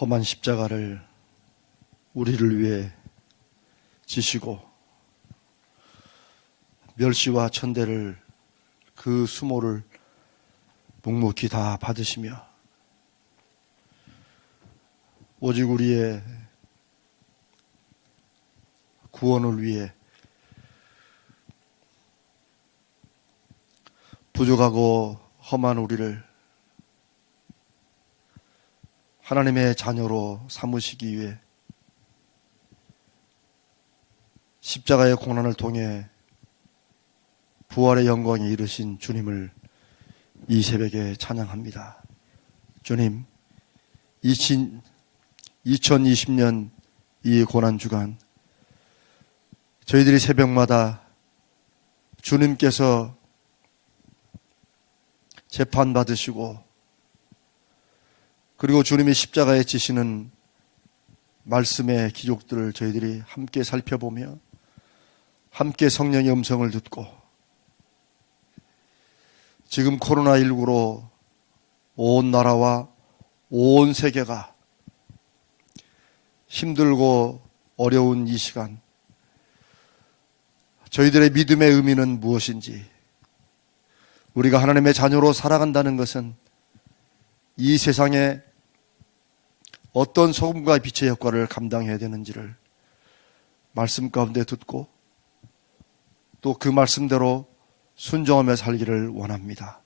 험한 십자가를 우리를 위해 지시고 멸시와 천대를 그 수모를 묵묵히 다 받으시며 오직 우리의 구원을 위해 부족하고 험한 우리를 하나님의 자녀로 삼으시기 위해 십자가의 고난을 통해 부활의 영광에 이르신 주님을 이 새벽에 찬양합니다. 주님, 2020년 이 고난주간 저희들이 새벽마다 주님께서 재판받으시고 그리고 주님이 십자가에 지시는 말씀의 기록들을 저희들이 함께 살펴보며 함께 성령의 음성을 듣고 지금 코로나19로 온 나라와 온 세계가 힘들고 어려운 이 시간 저희들의 믿음의 의미는 무엇인지 우리가 하나님의 자녀로 살아간다는 것은 이 세상에 어떤 소금과 빛의 역할을 감당해야 되는지를 말씀 가운데 듣고 또 그 말씀대로 순종하며 살기를 원합니다.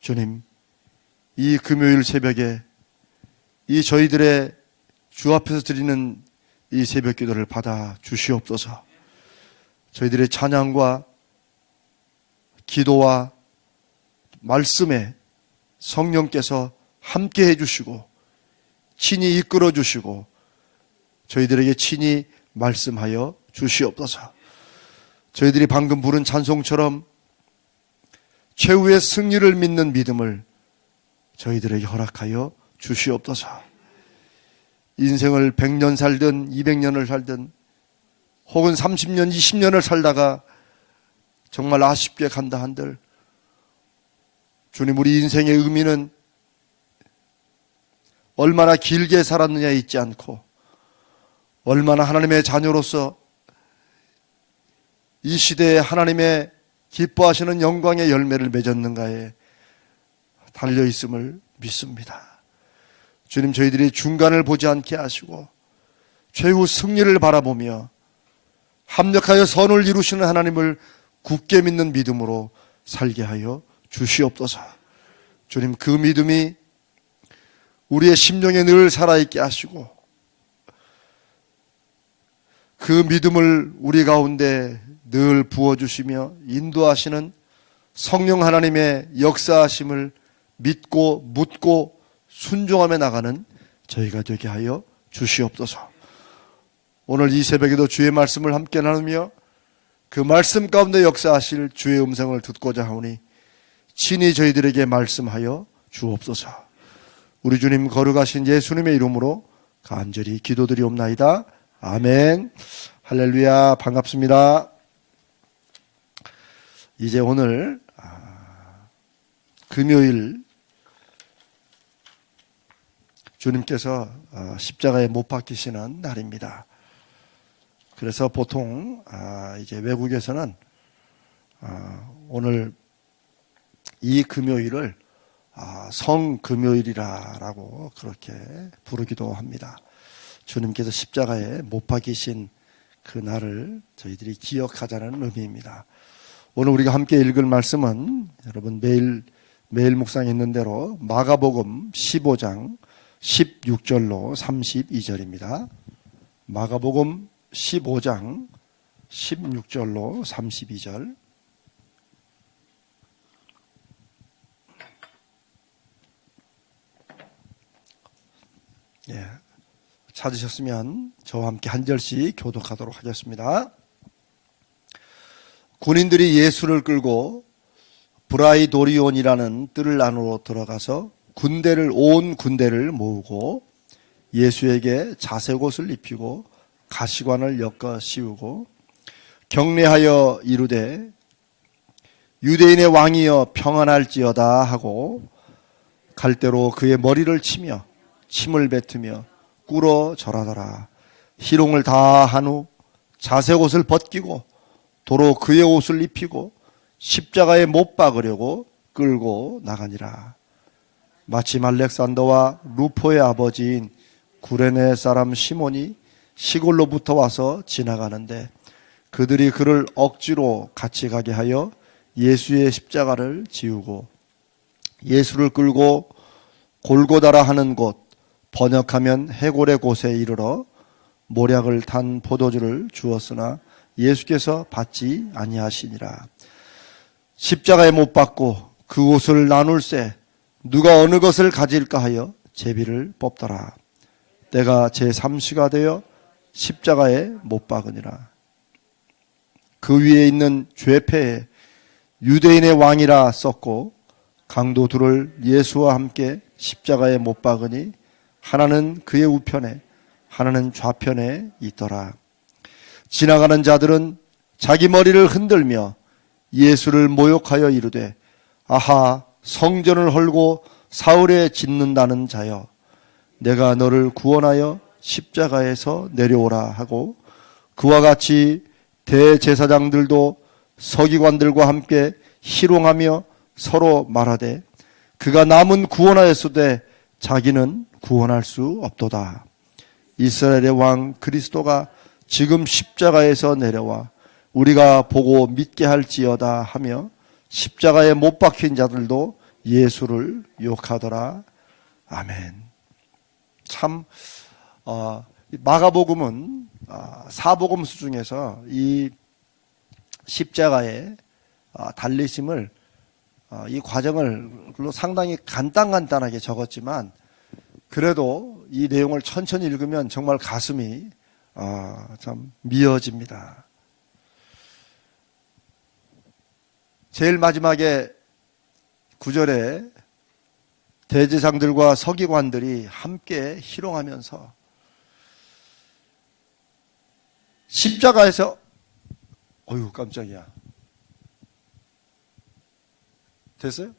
주님, 이 금요일 새벽에 이 저희들의 주 앞에서 드리는 이 새벽 기도를 받아 주시옵소서. 저희들의 찬양과 기도와 말씀에 성령께서 함께 해주시고 친히 이끌어 주시고 저희들에게 친히 말씀하여 주시옵소서. 저희들이 방금 부른 찬송처럼 최후의 승리를 믿는 믿음을 저희들에게 허락하여 주시옵소서. 인생을 100년 살든 200년을 살든 혹은 30년, 20년을 살다가 정말 아쉽게 간다 한들 주님, 우리 인생의 의미는 얼마나 길게 살았느냐에 있지 않고 얼마나 하나님의 자녀로서 이 시대에 하나님의 기뻐하시는 영광의 열매를 맺었는가에 달려있음을 믿습니다. 주님, 저희들이 중간을 보지 않게 하시고 최후 승리를 바라보며 합력하여 선을 이루시는 하나님을 굳게 믿는 믿음으로 살게 하여 주시옵소서. 주님, 그 믿음이 우리의 심령에 늘 살아있게 하시고 그 믿음을 우리 가운데 늘 부어주시며 인도하시는 성령 하나님의 역사하심을 믿고 묻고 순종하며 나가는 저희가 되게 하여 주시옵소서. 오늘 이 새벽에도 주의 말씀을 함께 나누며 그 말씀 가운데 역사하실 주의 음성을 듣고자 하오니 친히 저희들에게 말씀하여 주옵소서. 우리 주님 거룩하신 예수님의 이름으로 간절히 기도드리옵나이다. 아멘. 할렐루야. 반갑습니다. 이제 오늘 금요일 주님께서 십자가에 못 박히시는 날입니다. 그래서 보통 이제 외국에서는 오늘 이 금요일을 성금요일이라고 그렇게 부르기도 합니다. 주님께서 십자가에 못 박히신 그 날을 저희들이 기억하자는 의미입니다. 오늘 우리가 함께 읽을 말씀은 여러분 매일 묵상에 있는 대로 마가복음 15장 16절로 32절입니다. 마가복음 15장 16절로 32절. 예, 찾으셨으면 저와 함께 한 절씩 교독하도록 하겠습니다. 군인들이 예수를 끌고 브라이도리온이라는 뜰 안으로 들어가서 온 군대를 모으고 예수에게 자색옷을 입히고 가시관을 엮어 씌우고 경례하여 이르되 유대인의 왕이여 평안할지어다 하고 갈대로 그의 머리를 치며 침을 뱉으며 꿇어 절하더라. 희롱을 다 한 후 자색 옷을 벗기고 도로 그의 옷을 입히고 십자가에 못 박으려고 끌고 나가니라. 마침 알렉산더와 루포의 아버지인 구레네 사람 시몬이 시골로부터 와서 지나가는데 그들이 그를 억지로 같이 가게 하여 예수의 십자가를 지우고 예수를 끌고 골고다라 하는 곳, 번역하면 해골의 곳에 이르러 모략을 탄 포도주를 주었으나 예수께서 받지 아니하시니라. 십자가에 못 박고 그 옷을 나눌세 누가 어느 것을 가질까 하여 제비를 뽑더라. 때가 제3시가 되어 십자가에 못 박으니라. 그 위에 있는 죄패에 유대인의 왕이라 썼고 강도 둘을 예수와 함께 십자가에 못 박으니 하나는 그의 우편에 하나는 좌편에 있더라. 지나가는 자들은 자기 머리를 흔들며 예수를 모욕하여 이르되 아하 성전을 헐고 사흘에 짓는다는 자여 내가 너를 구원하여 십자가에서 내려오라 하고 그와 같이 대제사장들도 서기관들과 함께 희롱하며 서로 말하되 그가 남은 구원하였으되 자기는 구원할 수 없도다. 이스라엘의 왕 그리스도가 지금 십자가에서 내려와 우리가 보고 믿게 할지어다 하며 십자가에 못 박힌 자들도 예수를 욕하더라. 아멘. 참 마가복음은 사복음서 중에서 이 십자가의 달리심을 이 과정을 상당히 간단하게 적었지만 그래도 이 내용을 천천히 읽으면 정말 가슴이 참 미어집니다. 제일 마지막에 9절에 대제사장들과 서기관들이 함께 희롱하면서 십자가에서 어휴 깜짝이야. 됐어요?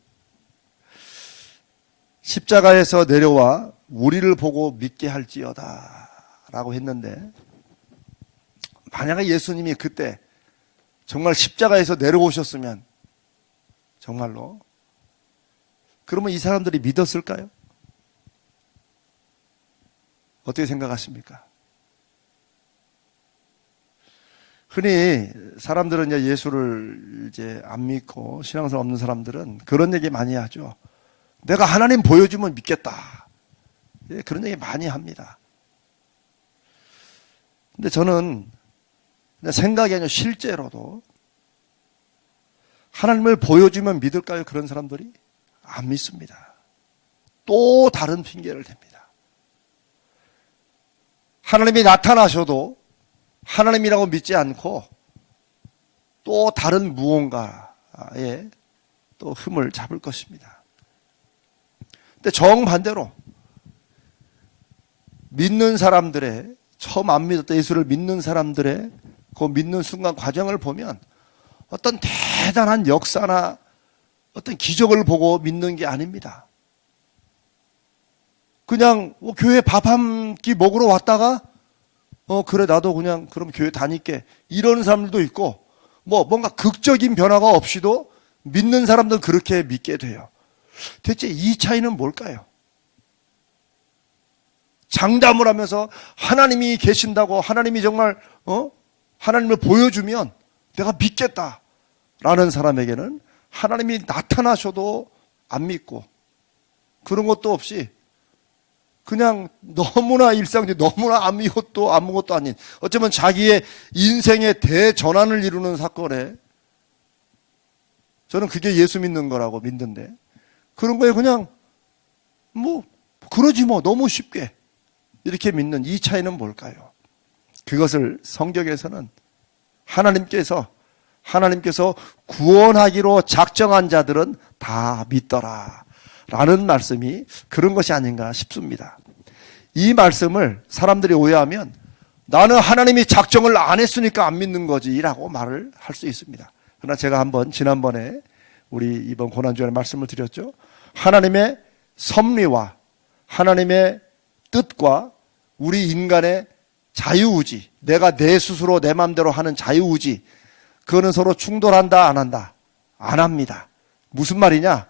십자가에서 내려와 우리를 보고 믿게 할지어다 라고 했는데 만약에 예수님이 그때 정말 십자가에서 내려오셨으면 정말로 그러면 이 사람들이 믿었을까요? 어떻게 생각하십니까? 흔히 사람들은 이제 예수를 이제 안 믿고 신앙생활 없는 사람들은 그런 얘기 많이 하죠. 내가 하나님 보여주면 믿겠다. 예, 그런 얘기 많이 합니다. 근데 저는 생각이 아니라 실제로도 하나님을 보여주면 믿을까요? 그런 사람들이? 안 믿습니다. 또 다른 핑계를 댑니다. 하나님이 나타나셔도 하나님이라고 믿지 않고 또 다른 무언가에 또 흠을 잡을 것입니다. 근데 정반대로 믿는 사람들의 처음 안 믿었던 예수를 믿는 사람들의 그 믿는 순간 과정을 보면 어떤 대단한 역사나 어떤 기적을 보고 믿는 게 아닙니다. 그냥 교회 밥 한 끼 먹으러 왔다가 그래 나도 그냥 그럼 교회 다닐게 이런 사람들도 있고 뭔가 극적인 변화가 없이도 믿는 사람들은 그렇게 믿게 돼요. 대체 이 차이는 뭘까요? 장담을 하면서 하나님이 계신다고 하나님이 정말 하나님을 보여주면 내가 믿겠다라는 사람에게는 하나님이 나타나셔도 안 믿고 그런 것도 없이 그냥 너무나 일상적인 너무나 아무것도 아닌 어쩌면 자기의 인생의 대전환을 이루는 사건에 저는 그게 예수 믿는 거라고 믿는데 그런 거에 그냥 그러지 너무 쉽게 이렇게 믿는 이 차이는 뭘까요? 그것을 성경에서는 하나님께서 구원하기로 작정한 자들은 다 믿더라 라는 말씀이 그런 것이 아닌가 싶습니다. 이 말씀을 사람들이 오해하면 나는 하나님이 작정을 안 했으니까 안 믿는 거지 라고 말을 할 수 있습니다. 그러나 제가 지난번에 우리 이번 고난주일에 말씀을 드렸죠. 하나님의 섭리와 하나님의 뜻과 우리 인간의 자유의지, 내가 내 스스로 내 마음대로 하는 자유의지, 그거는 서로 충돌한다, 안 한다? 안 합니다. 무슨 말이냐?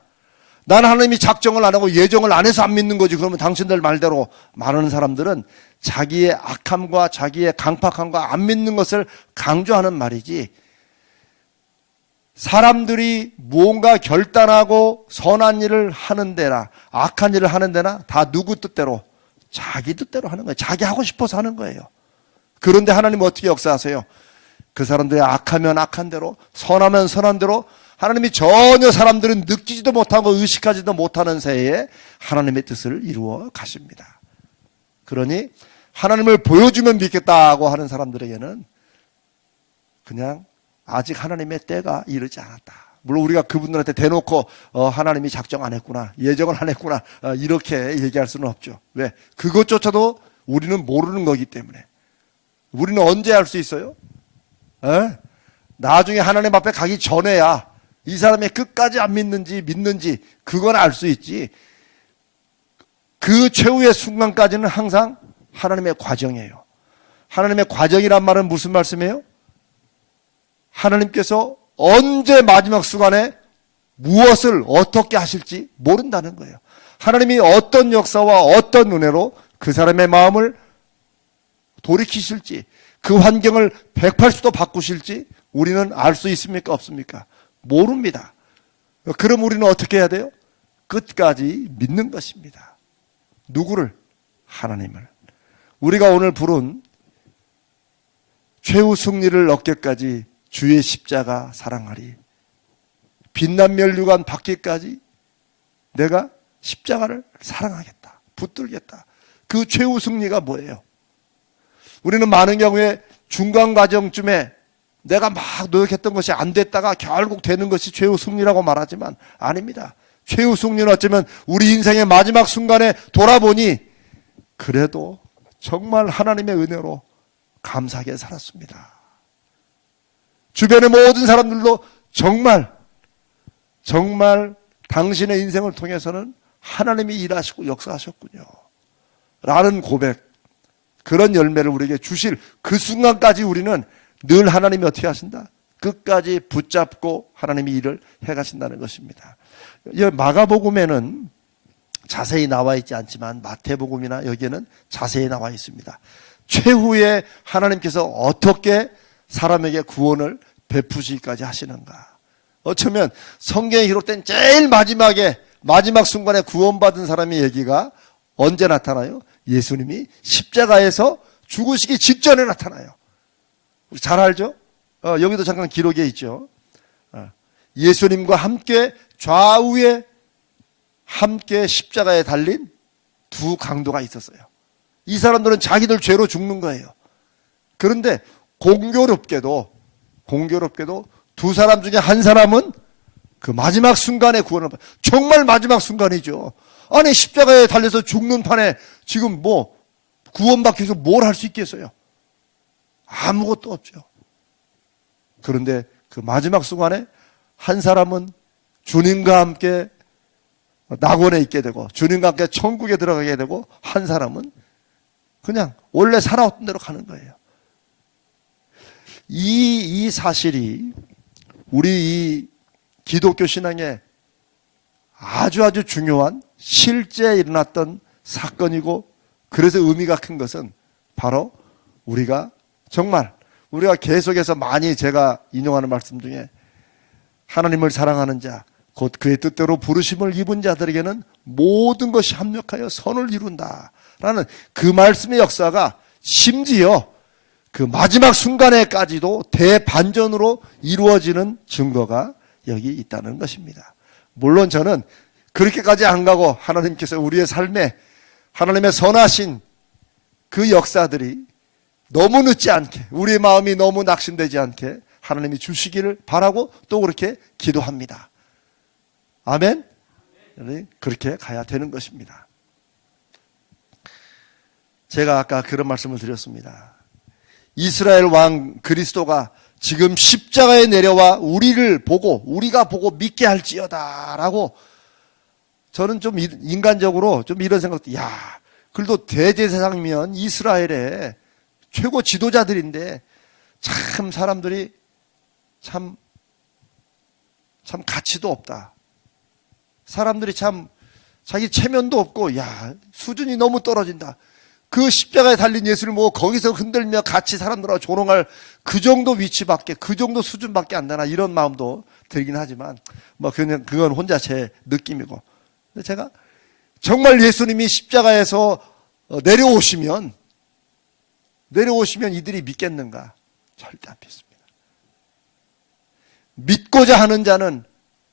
나는 하나님이 작정을 안 하고 예정을 안 해서 안 믿는 거지. 그러면 당신들 말대로 말하는 사람들은 자기의 악함과 자기의 강팍함과 안 믿는 것을 강조하는 말이지, 사람들이 무언가 결단하고 선한 일을 하는 데나 악한 일을 하는 데나 다 누구 뜻대로? 자기 뜻대로 하는 거예요. 자기 하고 싶어서 하는 거예요. 그런데 하나님은 어떻게 역사하세요? 그 사람들이 악하면 악한 대로, 선하면 선한 대로, 하나님이 전혀 사람들은 느끼지도 못하고 의식하지도 못하는 새에 하나님의 뜻을 이루어 가십니다. 그러니 하나님을 보여주면 믿겠다고 하는 사람들에게는 그냥 아직 하나님의 때가 이르지 않았다. 물론 우리가 그분들한테 대놓고 하나님이 작정 안 했구나, 예정을 안 했구나, 이렇게 얘기할 수는 없죠. 왜? 그것조차도 우리는 모르는 거기 때문에. 우리는 언제 알 수 있어요? 나중에 하나님 앞에 가기 전에야 이 사람이 끝까지 안 믿는지 믿는지 그건 알 수 있지. 그 최후의 순간까지는 항상 하나님의 과정이에요. 하나님의 과정이란 말은 무슨 말씀이에요? 하나님께서 언제 마지막 순간에 무엇을 어떻게 하실지 모른다는 거예요. 하나님이 어떤 역사와 어떤 은혜로 그 사람의 마음을 돌이키실지, 그 환경을 180도 바꾸실지 우리는 알 수 있습니까? 없습니까? 모릅니다. 그럼 우리는 어떻게 해야 돼요? 끝까지 믿는 것입니다. 누구를? 하나님을. 우리가 오늘 부른 최후 승리를 얻기까지 주의 십자가 사랑하리, 빛난 멸류관 받기까지 내가 십자가를 사랑하겠다, 붙들겠다. 그 최후 승리가 뭐예요? 우리는 많은 경우에 중간 과정쯤에 내가 막 노력했던 것이 안 됐다가 결국 되는 것이 최후 승리라고 말하지만 아닙니다. 최후 승리는 어쩌면 우리 인생의 마지막 순간에 돌아보니 그래도 정말 하나님의 은혜로 감사하게 살았습니다. 주변의 모든 사람들도 정말 당신의 인생을 통해서는 하나님이 일하시고 역사하셨군요 라는 고백, 그런 열매를 우리에게 주실 그 순간까지 우리는 늘 하나님이 어떻게 하신다? 끝까지 붙잡고 하나님이 일을 해가신다는 것입니다. 마가복음에는 자세히 나와 있지 않지만 마태복음이나 여기에는 자세히 나와 있습니다. 최후에 하나님께서 어떻게 사람에게 구원을 베푸시기까지 하시는가. 어쩌면 성경에 기록된 제일 마지막 순간에 구원받은 사람의 얘기가 언제 나타나요? 예수님이 십자가에서 죽으시기 직전에 나타나요. 우리 잘 알죠? 여기도 잠깐 기록에 있죠. 예수님과 함께 좌우에 함께 십자가에 달린 두 강도가 있었어요. 이 사람들은 자기들 죄로 죽는 거예요. 그런데 공교롭게도 두 사람 중에 한 사람은 그 마지막 순간에 구원을 받아요. 정말 마지막 순간이죠. 아니 십자가에 달려서 죽는 판에 지금 뭐 구원받기 위해서 뭘 할 수 있겠어요? 아무것도 없죠. 그런데 그 마지막 순간에 한 사람은 주님과 함께 낙원에 있게 되고 주님과 함께 천국에 들어가게 되고, 한 사람은 그냥 원래 살아왔던 대로 가는 거예요. 이 사실이 우리 이 기독교 신앙에 아주 중요한 실제 일어났던 사건이고, 그래서 의미가 큰 것은 바로 우리가 계속해서 많이 제가 인용하는 말씀 중에 하나님을 사랑하는 자 곧 그의 뜻대로 부르심을 입은 자들에게는 모든 것이 합력하여 선을 이룬다라는 그 말씀의 역사가 심지어 그 마지막 순간에까지도 대반전으로 이루어지는 증거가 여기 있다는 것입니다. 물론 저는 그렇게까지 안 가고 하나님께서 우리의 삶에 하나님의 선하신 그 역사들이 너무 늦지 않게, 우리의 마음이 너무 낙심되지 않게 하나님이 주시기를 바라고 또 그렇게 기도합니다. 아멘? 그렇게 가야 되는 것입니다. 제가 아까 그런 말씀을 드렸습니다. 이스라엘 왕 그리스도가 지금 십자가에 내려와 우리가 보고 믿게 할지어다 라고, 저는 좀 인간적으로 좀 이런 생각도, 그래도 대제사장이면 이스라엘의 최고 지도자들인데 참 사람들이 참 가치도 없다. 사람들이 참 자기 체면도 없고 야 수준이 너무 떨어진다. 그 십자가에 달린 예수를 뭐 거기서 흔들며 같이 사람들하고 조롱할 그 정도 위치밖에 그 정도 수준밖에 안 되나 이런 마음도 들긴 하지만 뭐 그건 혼자 제 느낌이고 근데 제가 정말 예수님이 십자가에서 내려오시면 이들이 믿겠는가? 절대 안 믿습니다. 믿고자 하는 자는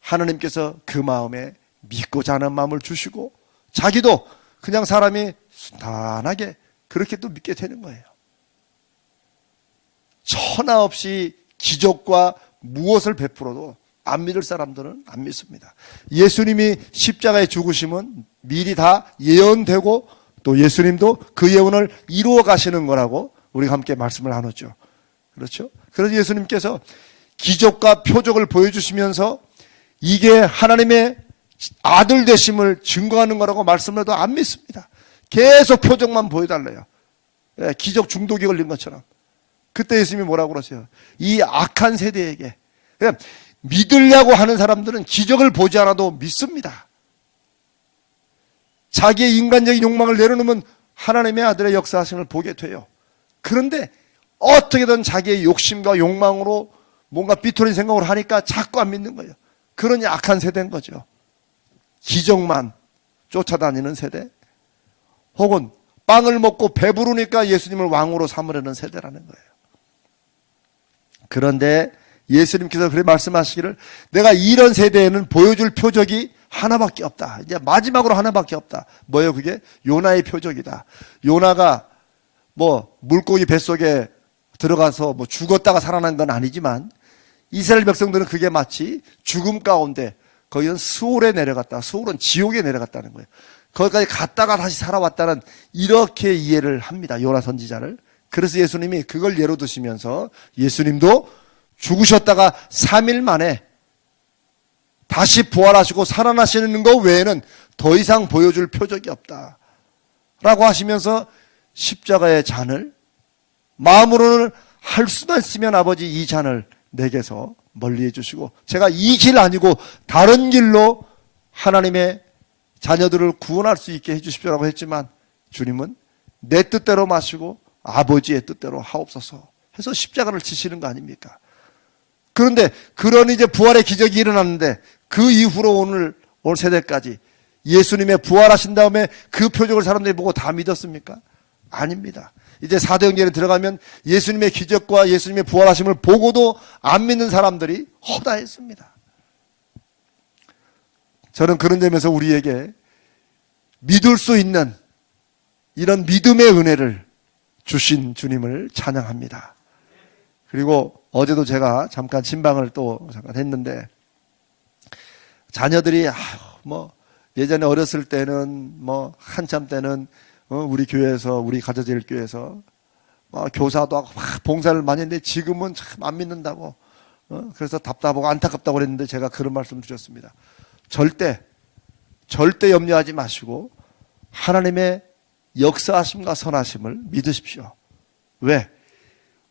하나님께서 그 마음에 믿고자 하는 마음을 주시고 자기도 그냥 사람이 순탄하게 그렇게 또 믿게 되는 거예요. 천하 없이 기적과 무엇을 베풀어도 안 믿을 사람들은 안 믿습니다. 예수님이 십자가에 죽으심은 미리 다 예언되고 또 예수님도 그 예언을 이루어 가시는 거라고 우리가 함께 말씀을 나눴죠. 그렇죠? 그래서 예수님께서 기적과 표적을 보여주시면서 이게 하나님의 아들 되심을 증거하는 거라고 말씀을 해도 안 믿습니다. 계속 표적만 보여달래요. 기적 중독이 걸린 것처럼. 그때 예수님이 뭐라고 그러세요? 이 악한 세대에게 믿으려고 하는 사람들은 기적을 보지 않아도 믿습니다. 자기의 인간적인 욕망을 내려놓으면 하나님의 아들의 역사하심을 보게 돼요. 그런데 어떻게든 자기의 욕심과 욕망으로 뭔가 삐뚤어진 생각을 하니까 자꾸 안 믿는 거예요. 그러니 악한 세대인 거죠. 기적만 쫓아다니는 세대, 혹은 빵을 먹고 배부르니까 예수님을 왕으로 삼으려는 세대라는 거예요. 그런데 예수님께서 그렇게 말씀하시기를 내가 이런 세대에는 보여줄 표적이 하나밖에 없다. 이제 마지막으로 하나밖에 없다. 뭐예요 그게? 요나의 표적이다. 요나가 뭐 물고기 뱃속에 들어가서 뭐 죽었다가 살아난 건 아니지만 이스라엘 백성들은 그게 마치 죽음 가운데 거기는 수올에 내려갔다. 수올은 지옥에 내려갔다는 거예요. 거기까지 갔다가 다시 살아왔다는 이렇게 이해를 합니다. 요나 선지자를. 그래서 예수님이 그걸 예로 드시면서 예수님도 죽으셨다가 3일 만에 다시 부활하시고 살아나시는 것 외에는 더 이상 보여줄 표적이 없다 라고 하시면서 십자가의 잔을 마음으로는 할 수만 있으면 아버지 이 잔을 내게서 멀리 해주시고 제가 이 길 아니고 다른 길로 하나님의 자녀들을 구원할 수 있게 해주십시오라고 했지만 주님은 내 뜻대로 마시고 아버지의 뜻대로 하옵소서 해서 십자가를 지시는 거 아닙니까? 그런데 그런 이제 부활의 기적이 일어났는데 그 이후로 오늘 세대까지 예수님의 부활하신 다음에 그 표적을 사람들이 보고 다 믿었습니까? 아닙니다. 이제 사도행전에 들어가면 예수님의 기적과 예수님의 부활하심을 보고도 안 믿는 사람들이 허다했습니다. 저는 그런 점에서 우리에게 믿을 수 있는 이런 믿음의 은혜를 주신 주님을 찬양합니다. 그리고 어제도 제가 잠깐 침방을 또 잠깐 했는데 자녀들이 뭐 예전에 어렸을 때는 뭐 한참 때는 우리 교회에서 우리 가저제일교회에서 교사도 하고 막 봉사를 많이 했는데 지금은 참 안 믿는다고 그래서 답답하고 안타깝다고 그랬는데 제가 그런 말씀 드렸습니다. 절대 염려하지 마시고 하나님의 역사하심과 선하심을 믿으십시오. 왜?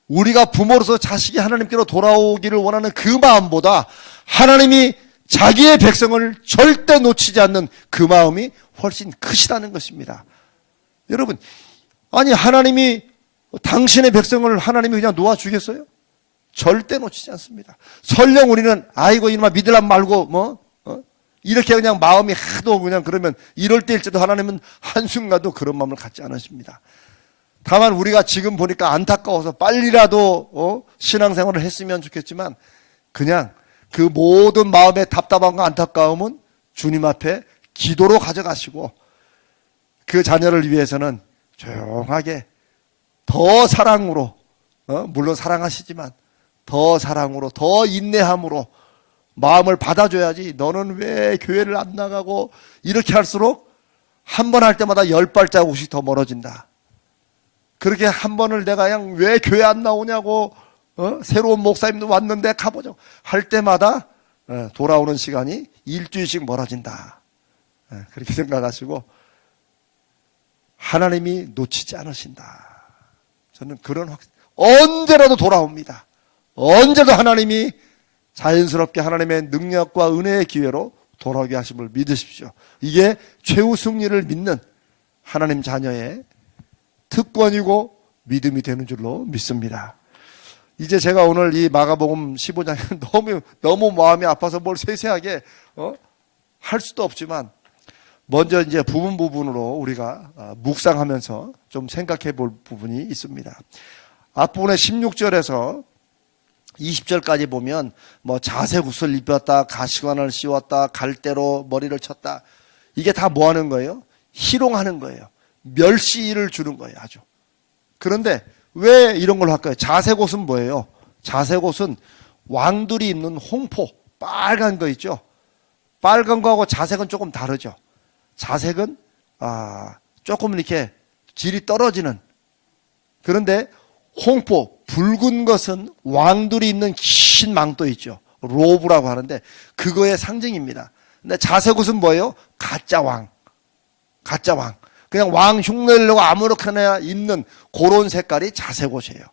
우리가 부모로서 자식이 하나님께로 돌아오기를 원하는 그 마음보다 하나님이 자기의 백성을 절대 놓치지 않는 그 마음이 훨씬 크시다는 것입니다. 여러분, 아니 하나님이 당신의 백성을 하나님이 그냥 놓아주겠어요? 절대 놓치지 않습니다. 설령 우리는 아이고 이놈아 믿으란 말고 이렇게 그냥 마음이 하도 그냥 그러면 이럴 때일지도 하나님은 한순간도 그런 마음을 갖지 않으십니다. 다만 우리가 지금 보니까 안타까워서 빨리라도 신앙생활을 했으면 좋겠지만 그냥 그 모든 마음의 답답함과 안타까움은 주님 앞에 기도로 가져가시고 그 자녀를 위해서는 조용하게 더 사랑으로 물론 사랑하시지만 더 사랑으로 더 인내함으로 마음을 받아줘야지 너는 왜 교회를 안 나가고 이렇게 할수록 한 번 할 때마다 10발자국씩 더 멀어진다. 그렇게 한 번을 내가 그냥 왜 교회 안 나오냐고 새로운 목사님도 왔는데 가보자고 할 때마다 돌아오는 시간이 일주일씩 멀어진다. 그렇게 생각하시고 하나님이 놓치지 않으신다. 저는 그런 언제라도 돌아옵니다. 언제도 하나님이 자연스럽게 하나님의 능력과 은혜의 기회로 돌아오게 하심을 믿으십시오. 이게 최후 승리를 믿는 하나님 자녀의 특권이고 믿음이 되는 줄로 믿습니다. 이제 제가 오늘 이 마가복음 15장에 너무 마음이 아파서 뭘 세세하게 할 수도 없지만, 먼저 이제 부분으로 우리가 묵상하면서 좀 생각해 볼 부분이 있습니다. 앞부분에 16절에서 20절까지 보면 뭐 자색옷을 입혔다, 가시관을 씌웠다, 갈대로 머리를 쳤다. 이게 다 뭐 하는 거예요? 희롱하는 거예요. 멸시를 주는 거예요, 아주. 그런데 왜 이런 걸 할까요? 자색옷은 뭐예요? 자색옷은 왕들이 입는 홍포, 빨간 거 있죠? 빨간 거하고 자색은 조금 다르죠. 자색은 조금 이렇게 질이 떨어지는, 그런데 홍포, 붉은 것은 왕들이 입는 긴 망토 있죠. 로브라고 하는데 그거의 상징입니다. 근데 자색옷은 뭐예요? 가짜 왕. 그냥 왕 흉내내려고 아무렇게나 입는 그런 색깔이 자색옷이에요.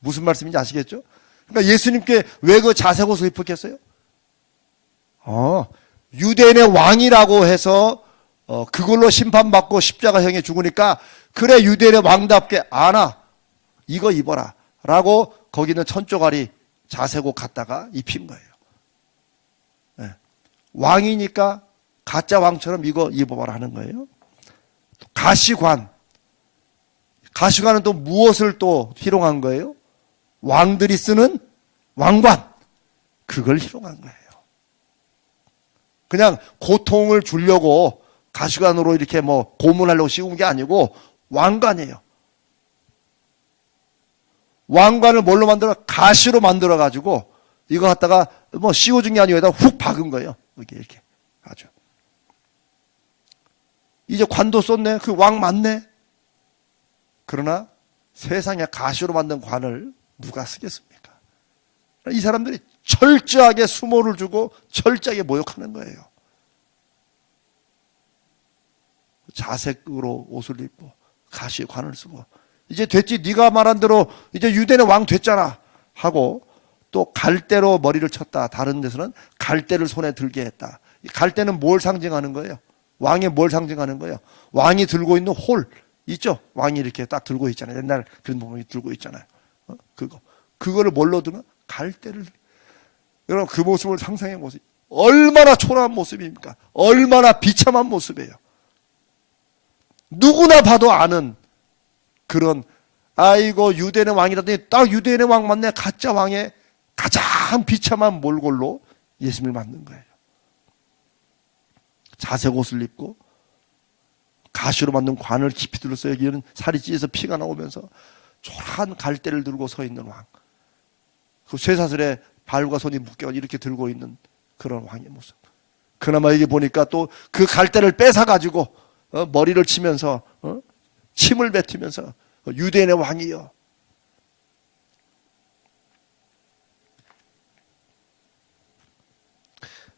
무슨 말씀인지 아시겠죠? 그러니까 예수님께 왜 그 자색옷을 입혔겠어요? 유대인의 왕이라고 해서 그걸로 심판받고 십자가형에 죽으니까, 그래 유대인의 왕답게 아나 이거 입어라 라고 거기는 천조가리 자색옷 갖다가 입힌 거예요. 네. 왕이니까 가짜 왕처럼 이거 입어봐라 하는 거예요. 가시관은 또 무엇을 또 희롱한 거예요? 왕들이 쓰는 왕관, 그걸 희롱한 거예요. 그냥 고통을 주려고 가시관으로 이렇게 뭐 고문하려고 씌운 게 아니고 왕관이에요. 왕관을 뭘로 만들어? 가시로 만들어 가지고 이거 갖다가 뭐 씌워준 게 아니고 여기다 훅 박은 거예요. 이렇게 아주. 이제 관도 썼네. 그 왕 맞네. 그러나 세상에 가시로 만든 관을 누가 쓰겠습니까? 이 사람들이 철저하게 수모를 주고 철저하게 모욕하는 거예요. 자색으로 옷을 입고 가시에 관을 쓰고, 이제 됐지, 네가 말한 대로 이제 유대인의 왕 됐잖아 하고, 또 갈대로 머리를 쳤다. 다른 데서는 갈대를 손에 들게 했다. 갈대는 뭘 상징하는 거예요? 왕이 뭘 상징하는 거예요? 왕이 들고 있는 홀 있죠? 왕이 이렇게 딱 들고 있잖아요. 옛날 그런 부분이 들고 있잖아요. 그거를 뭘로 드나? 갈대를. 여러분, 그 모습을 상상해 보세요. 얼마나 초라한 모습입니까? 얼마나 비참한 모습이에요. 누구나 봐도 아는 그런, 아이고 유대인의 왕이라더니 딱 유대인의 왕 맞네. 가짜 왕의 가장 비참한 몰골로 예수님을 만든 거예요. 자색옷을 입고 가시로 만든 관을 깊이 둘러서 여기는 살이 찢어서 피가 나오면서 초라한 갈대를 들고 서 있는 왕. 그 쇠사슬에 발과 손이 묶여 이렇게 들고 있는 그런 왕의 모습. 그나마 이게 보니까 또 그 갈대를 뺏어 가지고 머리를 치면서 침을 뱉으면서 유대인의 왕이여.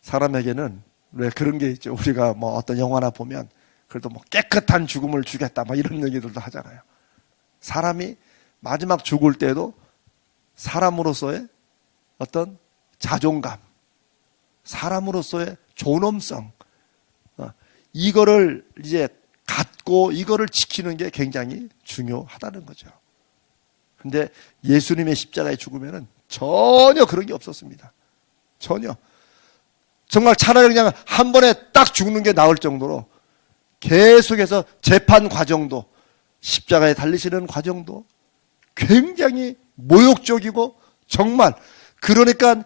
사람에게는 왜 그런 게 있죠. 우리가 뭐 어떤 영화나 보면 그래도 뭐 깨끗한 죽음을 주겠다 뭐 이런 얘기들도 하잖아요. 사람이 마지막 죽을 때도 사람으로서의 어떤 자존감, 사람으로서의 존엄성, 이거를 이제 갖고 이거를 지키는 게 굉장히 중요하다는 거죠. 근데 예수님의 십자가의 죽음에는 전혀 그런 게 없었습니다. 전혀. 정말 차라리 그냥 한 번에 딱 죽는 게 나을 정도로 계속해서 재판 과정도, 십자가에 달리시는 과정도 굉장히 모욕적이고, 정말, 그러니까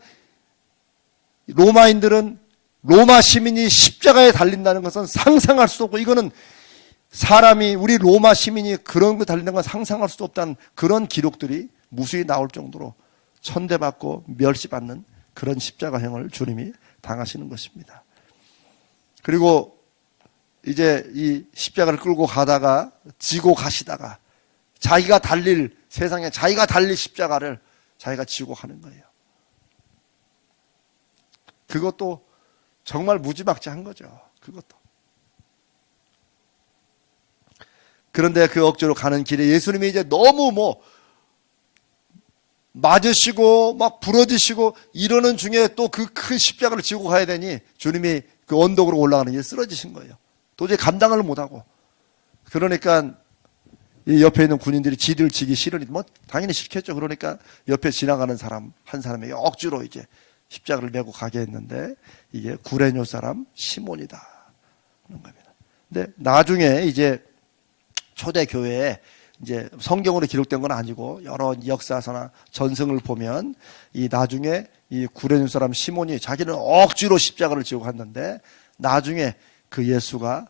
로마인들은 로마 시민이 십자가에 달린다는 것은 상상할 수 없고, 이거는 사람이, 우리 로마 시민이 그런 거 달린다는 건 상상할 수도 없다는 그런 기록들이 무수히 나올 정도로 천대받고 멸시받는 그런 십자가형을 주님이 당하시는 것입니다. 그리고 이제 이 십자가를 끌고 가다가 지고 가시다가 자기가 달릴, 세상에 자기가 달릴 십자가를 자기가 지고 가는 거예요. 그것도 정말 무지막지한 거죠. 그것도. 그런데 그 억지로 가는 길에 예수님이 이제 너무 맞으시고 막 부러지시고 이러는 중에 또 그 큰 십자가를 지고 가야 되니 주님이 그 언덕으로 올라가는 길에 쓰러지신 거예요. 도저히 감당을 못하고. 그러니까 이 옆에 있는 군인들이 지들 지기 싫으니 당연히 싫겠죠. 그러니까 옆에 지나가는 사람 한 사람에게 억지로 이제 십자가를 메고 가게 했는데 이게 구레뇨 사람 시몬이다 하는 겁니다. 근데 나중에 이제 초대교회에 이제 성경으로 기록된 건 아니고 여러 역사서나 전승을 보면 이 나중에 이 구레뇨 사람 시몬이 자기는 억지로 십자가를 지고 갔는데 나중에 그 예수가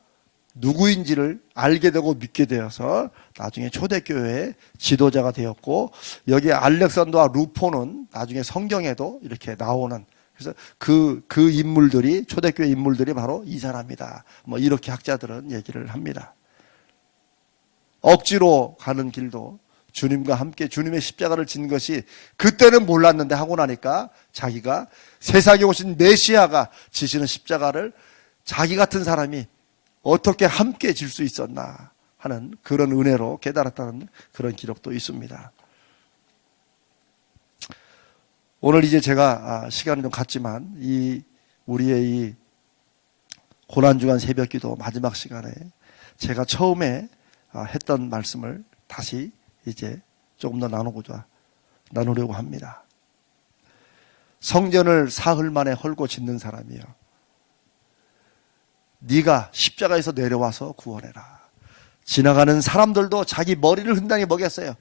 누구인지를 알게 되고 믿게 되어서 나중에 초대교회의 지도자가 되었고, 여기 알렉산더와 루포는 나중에 성경에도 이렇게 나오는, 그래서 그 인물들이, 초대교회 인물들이 바로 이 사람이다, 이렇게 학자들은 얘기를 합니다. 억지로 가는 길도 주님과 함께 주님의 십자가를 진 것이 그때는 몰랐는데 하고 나니까 자기가 세상에 오신 메시아가 지시는 십자가를 자기 같은 사람이 어떻게 함께 질 수 있었나 하는 그런 은혜로 깨달았다는 그런 기록도 있습니다. 오늘 이제 제가 시간이 좀 갔지만 우리의 이 고난주간 새벽기도 마지막 시간에 제가 처음에 했던 말씀을 다시 이제 조금 더 나누려고 합니다. 성전을 사흘 만에 헐고 짓는 사람이요, 네가 십자가에서 내려와서 구원해라. 지나가는 사람들도 자기 머리를 흔당히 먹였어요.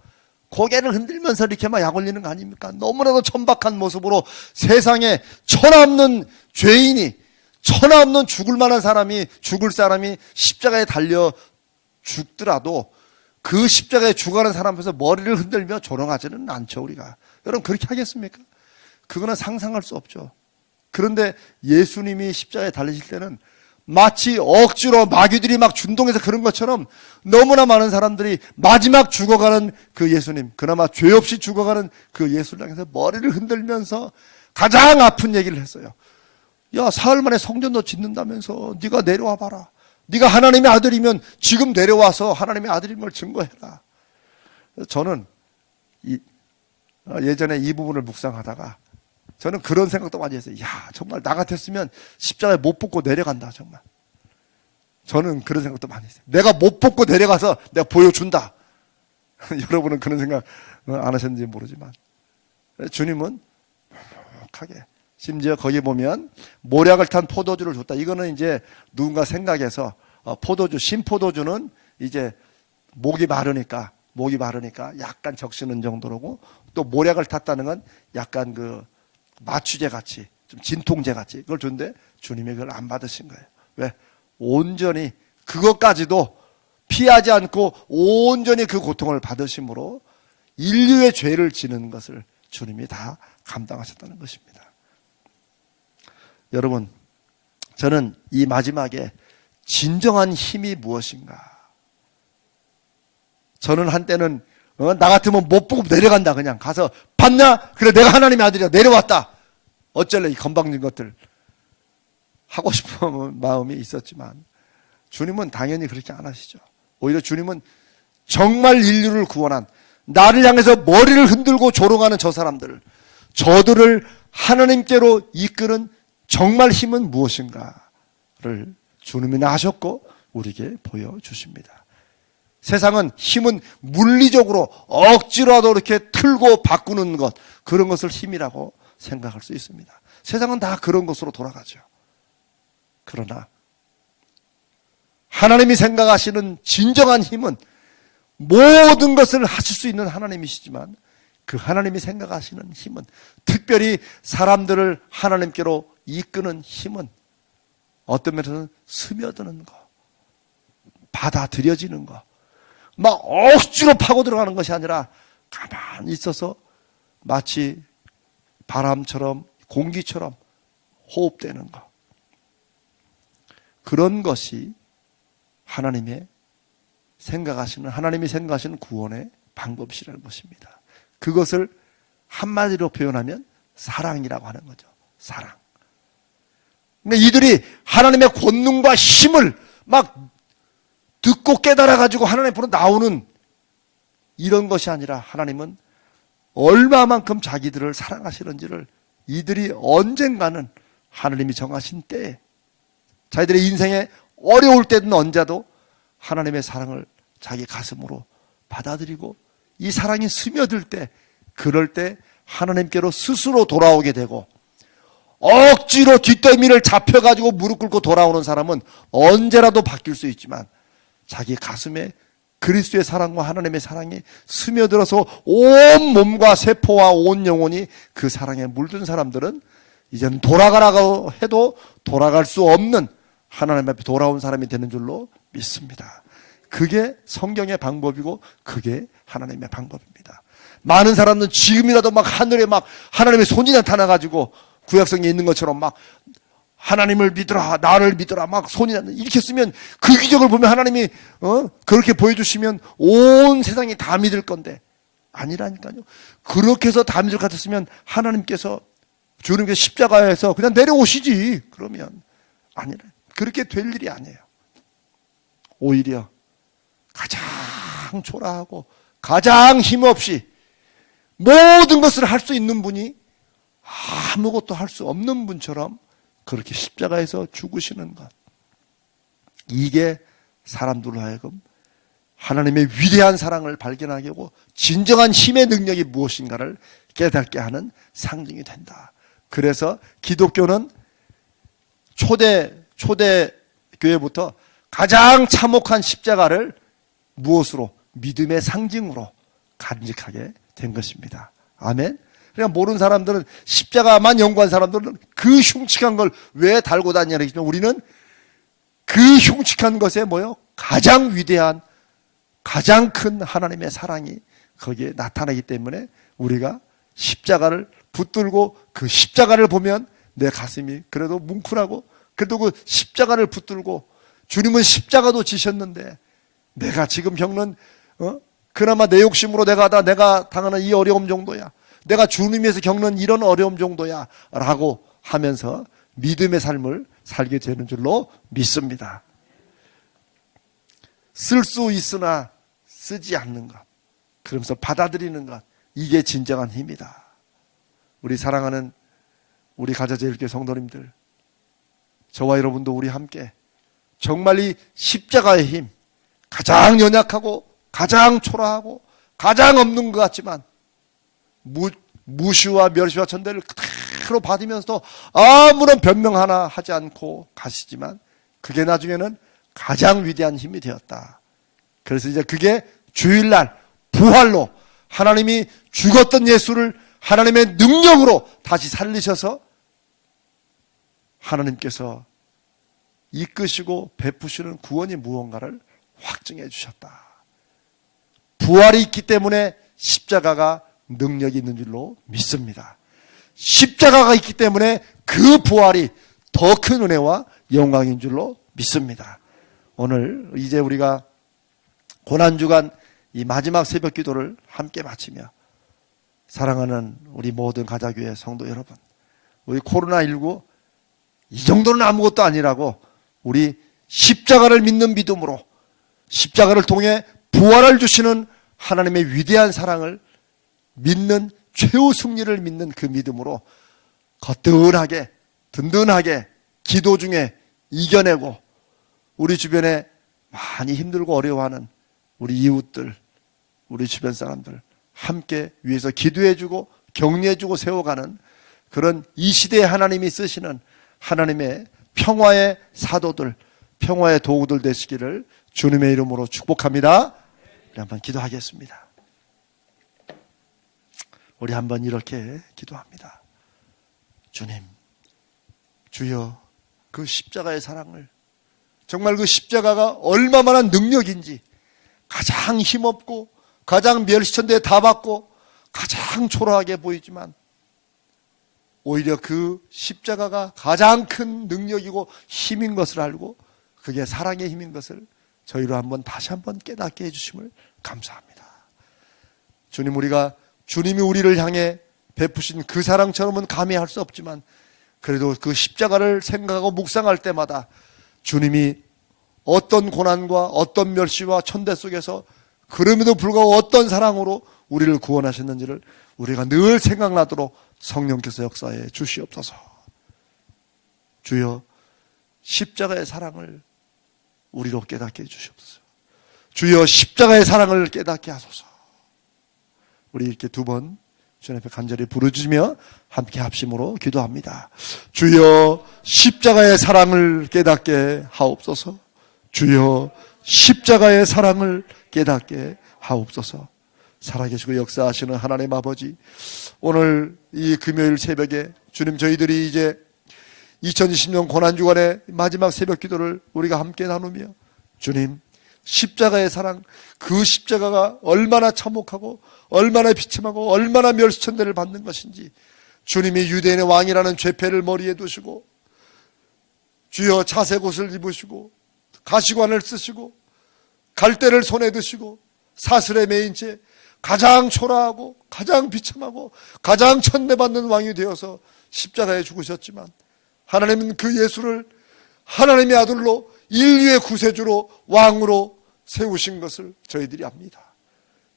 고개를 흔들면서 이렇게 막 약 올리는 거 아닙니까? 너무나도 천박한 모습으로 세상에 천하 없는 죄인이, 천하 없는 죽을 사람이 십자가에 달려 죽더라도 그 십자가에 죽어가는 사람 앞에서 머리를 흔들며 조롱하지는 않죠, 우리가. 여러분, 그렇게 하겠습니까? 그거는 상상할 수 없죠. 그런데 예수님이 십자가에 달리실 때는 마치 억지로 마귀들이 막 준동해서 그런 것처럼 너무나 많은 사람들이 마지막 죽어가는 그 예수님, 그나마 죄 없이 죽어가는 그 예수를 향해서 머리를 흔들면서 가장 아픈 얘기를 했어요. 야, 사흘 만에 성전도 짓는다면서 네가 내려와 봐라. 네가 하나님의 아들이면 지금 내려와서 하나님의 아들임을 증거해라. 저는 예전에 이 부분을 묵상하다가 저는 그런 생각도 많이 했어요. 야, 정말 나 같았으면 십자가에 못 벗고 내려간다, 정말. 저는 그런 생각도 많이 했어요. 내가 못 벗고 내려가서 내가 보여준다. 여러분은 그런 생각 안 하셨는지 모르지만 주님은 묵묵하게, 심지어 거기 보면 모략을 탄 포도주를 줬다. 이거는 이제 누군가 생각해서 포도주, 신포도주는 이제 목이 마르니까 약간 적시는 정도로고, 또 모략을 탔다는 건 약간 그 마취제 같이, 좀 진통제 같이 그걸 줬는데 주님이 그걸 안 받으신 거예요. 왜? 온전히 그것까지도 피하지 않고 온전히 그 고통을 받으심으로 인류의 죄를 지는 것을 주님이 다 감당하셨다는 것입니다. 여러분, 저는 이 마지막에 진정한 힘이 무엇인가? 저는 한때는 나 같으면 못 보고 내려간다. 그냥 가서 봤냐? 그래, 내가 하나님의 아들이야. 내려왔다. 어쩔래, 이 건방진 것들. 하고 싶은 마음이 있었지만 주님은 당연히 그렇게 안 하시죠. 오히려 주님은 정말 인류를 구원한, 나를 향해서 머리를 흔들고 조롱하는 저 사람들, 저들을 하나님께로 이끄는 정말 힘은 무엇인가를 주님이 아셨고 우리에게 보여주십니다. 세상은 힘은 물리적으로 억지로라도 이렇게 틀고 바꾸는 것, 그런 것을 힘이라고 생각할 수 있습니다. 세상은 다 그런 것으로 돌아가죠. 그러나 하나님이 생각하시는 진정한 힘은 모든 것을 하실 수 있는 하나님이시지만, 그 하나님이 생각하시는 힘은, 특별히 사람들을 하나님께로 이끄는 힘은 어떤 면에서는 스며드는 거, 받아들여지는 거, 막 억지로 파고 들어가는 것이 아니라 가만히 있어서 마치 바람처럼 공기처럼 호흡되는 것, 그런 것이 하나님이 생각하시는 구원의 방법이라는 것입니다. 그것을 한마디로 표현하면 사랑이라고 하는 거죠. 사랑. 그러니까 이들이 하나님의 권능과 힘을 막 듣고 깨달아가지고 하나님 앞으로 나오는 이런 것이 아니라 하나님은 얼마만큼 자기들을 사랑하시는지를 이들이 언젠가는 하나님이 정하신 때에 자기들의 인생에 어려울 때든 언제도 하나님의 사랑을 자기 가슴으로 받아들이고 이 사랑이 스며들 때 그럴 때 하나님께로 스스로 돌아오게 되고 억지로 뒷덜미를 잡혀가지고 무릎 꿇고 돌아오는 사람은 언제라도 바뀔 수 있지만 자기 가슴에 그리스도의 사랑과 하나님의 사랑이 스며들어서 온 몸과 세포와 온 영혼이 그 사랑에 물든 사람들은 이제는 돌아가라고 해도 돌아갈 수 없는 하나님 앞에 돌아온 사람이 되는 줄로 믿습니다. 그게 성경의 방법이고 그게 하나님의 방법입니다. 많은 사람들은 지금이라도 막 하늘에 막 하나님의 손이 나타나가지고 구약성에 있는 것처럼 막 하나님을 믿으라, 나를 믿으라, 막 손이 이렇게 쓰면 그 기적을 보면 하나님이 그렇게 보여주시면 온 세상이 다 믿을 건데 아니라니까요. 그렇게 해서 다 믿을 것 같았으면 하나님께서 주님께서 십자가에서 그냥 내려오시지. 그러면 아니라 그렇게 될 일이 아니에요. 오히려 가장 초라하고 가장 힘없이 모든 것을 할 수 있는 분이 아무것도 할 수 없는 분처럼 그렇게 십자가에서 죽으시는 것. 이게 사람들로 하여금 하나님의 위대한 사랑을 발견하게 하고 진정한 힘의 능력이 무엇인가를 깨닫게 하는 상징이 된다. 그래서 기독교는 초대 교회부터 가장 참혹한 십자가를 무엇으로? 믿음의 상징으로 간직하게 된 것입니다. 아멘. 그러니까 모르는 사람들은 십자가만 연구한 사람들은 그 흉측한 걸 왜 달고 다니냐 했지만 우리는 그 흉측한 것에 뭐요? 가장 위대한 가장 큰 하나님의 사랑이 거기에 나타나기 때문에 우리가 십자가를 붙들고 그 십자가를 보면 내 가슴이 그래도 뭉클하고 그래도 그 십자가를 붙들고 주님은 십자가도 지셨는데 내가 지금 겪는 그나마 내 욕심으로 내가 당하는 이 어려움 정도야. 내가 주님에서 겪는 이런 어려움 정도야 라고 하면서 믿음의 삶을 살게 되는 줄로 믿습니다. 쓸 수 있으나 쓰지 않는 것, 그러면서 받아들이는 것, 이게 진정한 힘이다. 우리 사랑하는 우리 가자제일교회 성도님들, 저와 여러분도 우리 함께 정말 이 십자가의 힘, 가장 연약하고 가장 초라하고 가장 없는 것 같지만 무시와 멸시와 천대를 그대로 받으면서도 아무런 변명 하나 하지 않고 가시지만 그게 나중에는 가장 위대한 힘이 되었다. 그래서 이제 그게 주일날 부활로 하나님이 죽었던 예수를 하나님의 능력으로 다시 살리셔서 하나님께서 이끄시고 베푸시는 구원이 무언가를 확증해 주셨다. 부활이 있기 때문에 십자가가 능력이 있는 줄로 믿습니다. 십자가가 있기 때문에 그 부활이 더 큰 은혜와 영광인 줄로 믿습니다. 오늘 이제 우리가 고난주간 이 마지막 새벽 기도를 함께 마치며 사랑하는 우리 모든 가자교회 성도 여러분, 우리 코로나19 이 정도는 아무것도 아니라고 우리 십자가를 믿는 믿음으로 십자가를 통해 부활을 주시는 하나님의 위대한 사랑을 믿는 최후 승리를 믿는 그 믿음으로 거뜬하게 든든하게 기도 중에 이겨내고 우리 주변에 많이 힘들고 어려워하는 우리 이웃들, 우리 주변 사람들 함께 위해서 기도해주고 격려해주고 세워가는 그런 이 시대에 하나님이 쓰시는 하나님의 평화의 사도들, 평화의 도구들 되시기를 주님의 이름으로 축복합니다. 우리 한번 기도하겠습니다. 우리 한번 이렇게 기도합니다. 주님, 주여 그 십자가의 사랑을 정말 그 십자가가 얼마만한 능력인지 가장 힘없고 가장 멸시천대에 다 받고 가장 초라하게 보이지만 오히려 그 십자가가 가장 큰 능력이고 힘인 것을 알고 그게 사랑의 힘인 것을 저희로 다시 한번 깨닫게 해주심을 감사합니다. 주님, 우리가 주님이 우리를 향해 베푸신 그 사랑처럼은 감히 할 수 없지만 그래도 그 십자가를 생각하고 묵상할 때마다 주님이 어떤 고난과 어떤 멸시와 천대 속에서 그럼에도 불구하고 어떤 사랑으로 우리를 구원하셨는지를 우리가 늘 생각나도록 성령께서 역사해 주시옵소서. 주여, 십자가의 사랑을 우리로 깨닫게 해주시옵소서. 주여, 십자가의 사랑을 깨닫게 하소서. 우리 이렇게 두 번 주님 앞에 간절히 부르짖으며 함께 합심으로 기도합니다. 주여, 십자가의 사랑을 깨닫게 하옵소서. 주여, 십자가의 사랑을 깨닫게 하옵소서. 살아계시고 역사하시는 하나님 아버지, 오늘 이 금요일 새벽에 주님, 저희들이 이제 2020년 고난주간의 마지막 새벽 기도를 우리가 함께 나누며 주님, 십자가의 사랑, 그 십자가가 얼마나 참혹하고 얼마나 비참하고 얼마나 멸시천대를 받는 것인지, 주님이 유대인의 왕이라는 죄패를 머리에 두시고 주여 자색옷을 입으시고 가시관을 쓰시고 갈대를 손에 드시고 사슬에 매인 채 가장 초라하고 가장 비참하고 가장 천대받는 왕이 되어서 십자가에 죽으셨지만, 하나님은 그 예수를 하나님의 아들로 인류의 구세주로 왕으로 세우신 것을 저희들이 압니다.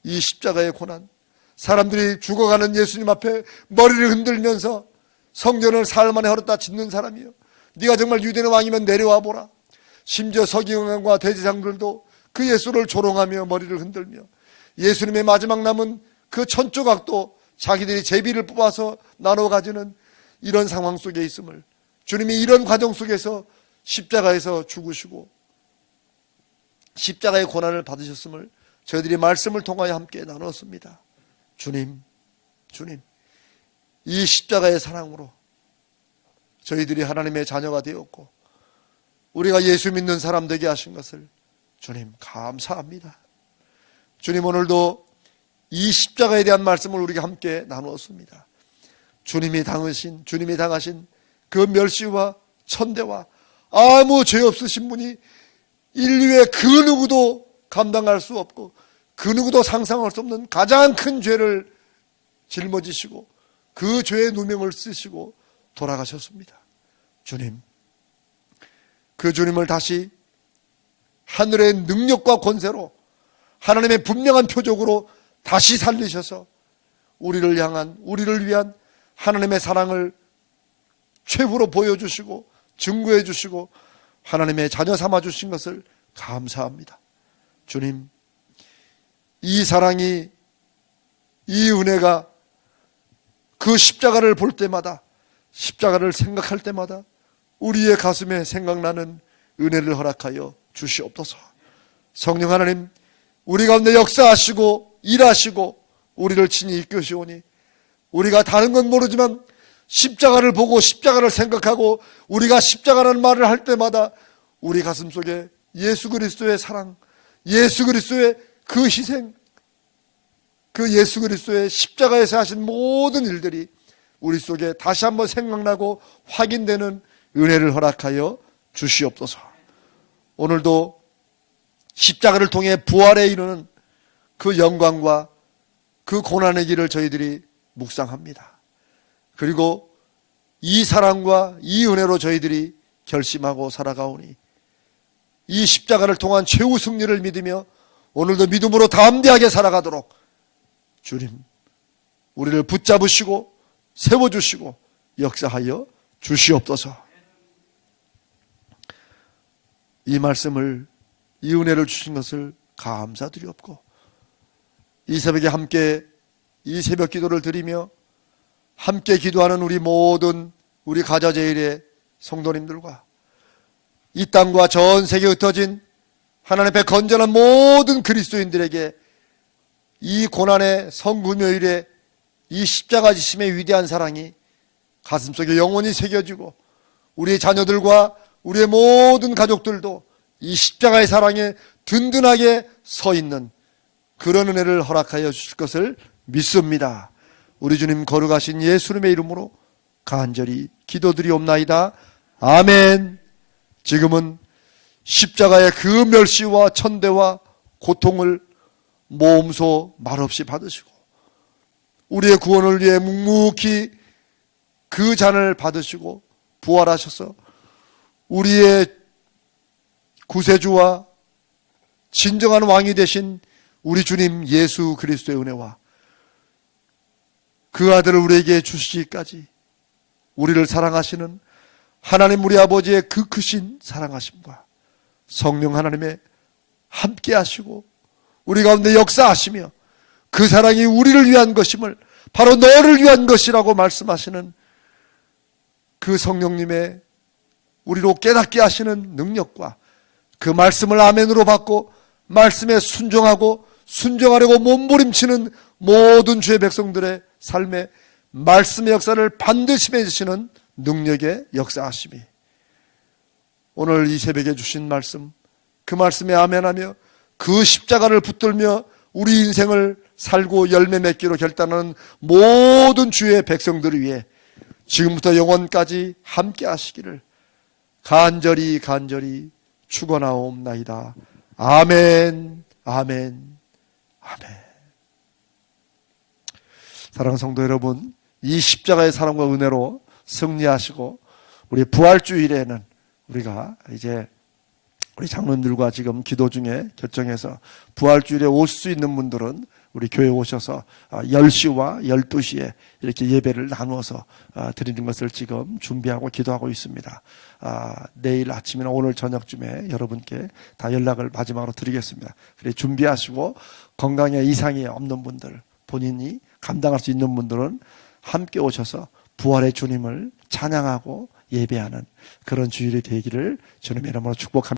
이 십자가의 고난, 사람들이 죽어가는 예수님 앞에 머리를 흔들면서 성전을 사흘 만에 헐었다 짓는 사람이요, 네가 정말 유대인의 왕이면 내려와 보라. 심지어 서기관과 대제사장들도 그 예수를 조롱하며 머리를 흔들며 예수님의 마지막 남은 그 천조각도 자기들이 제비를 뽑아서 나눠 가지는 이런 상황 속에 있음을, 주님이 이런 과정 속에서 십자가에서 죽으시고 십자가의 고난을 받으셨음을 저희들이 말씀을 통하여 함께 나눴습니다. 주님, 이 십자가의 사랑으로 저희들이 하나님의 자녀가 되었고 우리가 예수 믿는 사람 되게 하신 것을 주님 감사합니다. 주님, 오늘도 이 십자가에 대한 말씀을 우리가 함께 나누었습니다. 주님이 당하신 그 멸시와 천대와 아무 죄 없으신 분이 인류의 그 누구도 감당할 수 없고 그 누구도 상상할 수 없는 가장 큰 죄를 짊어지시고 그 죄의 누명을 쓰시고 돌아가셨습니다. 주님, 그 주님을 다시 하늘의 능력과 권세로 하나님의 분명한 표적으로 다시 살리셔서 우리를 위한 하나님의 사랑을 최후로 보여주시고 증거해 주시고 하나님의 자녀 삼아 주신 것을 감사합니다. 주님, 이 사랑이, 이 은혜가 그 십자가를 볼 때마다, 십자가를 생각할 때마다 우리의 가슴에 생각나는 은혜를 허락하여 주시옵소서. 성령 하나님, 우리 가운데 역사하시고 일하시고 우리를 친히 이끄시오니 우리가 다른 건 모르지만 십자가를 보고 십자가를 생각하고 우리가 십자가라는 말을 할 때마다 우리 가슴 속에 예수 그리스도의 사랑, 예수 그리스도의 그 희생, 그 예수 그리스도의 십자가에서 하신 모든 일들이 우리 속에 다시 한번 생각나고 확인되는 은혜를 허락하여 주시옵소서. 오늘도 십자가를 통해 부활에 이르는 그 영광과 그 고난의 길을 저희들이 묵상합니다. 그리고 이 사랑과 이 은혜로 저희들이 결심하고 살아가오니 이 십자가를 통한 최후 승리를 믿으며 오늘도 믿음으로 담대하게 살아가도록 주님, 우리를 붙잡으시고 세워주시고 역사하여 주시옵소서. 이 말씀을, 이 은혜를 주신 것을 감사드리옵고 이 새벽에 함께 이 새벽 기도를 드리며 함께 기도하는 우리 모든 우리 가자제일의 성도님들과 이 땅과 전 세계에 흩어진 하나님 앞에 건전한 모든 그리스도인들에게 이 고난의 성금요일에 이 십자가 지심의 위대한 사랑이 가슴속에 영원히 새겨지고 우리의 자녀들과 우리의 모든 가족들도 이 십자가의 사랑에 든든하게 서 있는 그런 은혜를 허락하여 주실 것을 믿습니다. 우리 주님 거룩하신 예수님의 이름으로 간절히 기도드리옵나이다. 아멘. 지금은 십자가의 그 멸시와 천대와 고통을 모험소 말없이 받으시고 우리의 구원을 위해 묵묵히 그 잔을 받으시고 부활하셔서 우리의 구세주와 진정한 왕이 되신 우리 주님 예수 그리스도의 은혜와 그 아들을 우리에게 주시기까지 우리를 사랑하시는 하나님 우리 아버지의 그 크신 사랑하심과 성령 하나님의 함께 하시고 우리 가운데 역사하시며 그 사랑이 우리를 위한 것임을, 바로 너를 위한 것이라고 말씀하시는 그 성령님의 우리로 깨닫게 하시는 능력과 그 말씀을 아멘으로 받고 말씀에 순종하고 순종하려고 몸부림치는 모든 주의 백성들의 삶에 말씀의 역사를 반드시 맺으시는 능력의 역사하심이 오늘 이 새벽에 주신 말씀, 그 말씀에 아멘하며 그 십자가를 붙들며 우리 인생을 살고 열매 맺기로 결단하는 모든 주의 백성들을 위해 지금부터 영원까지 함께 하시기를 간절히 축원하옵나이다. 아멘, 아멘, 아멘. 사랑하는 성도 여러분, 이 십자가의 사랑과 은혜로 승리하시고 우리 부활주일에는 우리가 이제 우리 장로님들과 지금 기도 중에 결정해서 부활주일에 올 수 있는 분들은 우리 교회에 오셔서 10시와 12시에 이렇게 예배를 나누어서 드리는 것을 지금 준비하고 기도하고 있습니다. 내일 아침이나 오늘 저녁쯤에 여러분께 다 연락을 마지막으로 드리겠습니다. 그래 준비하시고 건강에 이상이 없는 분들, 본인이 감당할 수 있는 분들은 함께 오셔서 부활의 주님을 찬양하고 예배하는 그런 주일이 되기를 주님의 이름으로 축복합니다.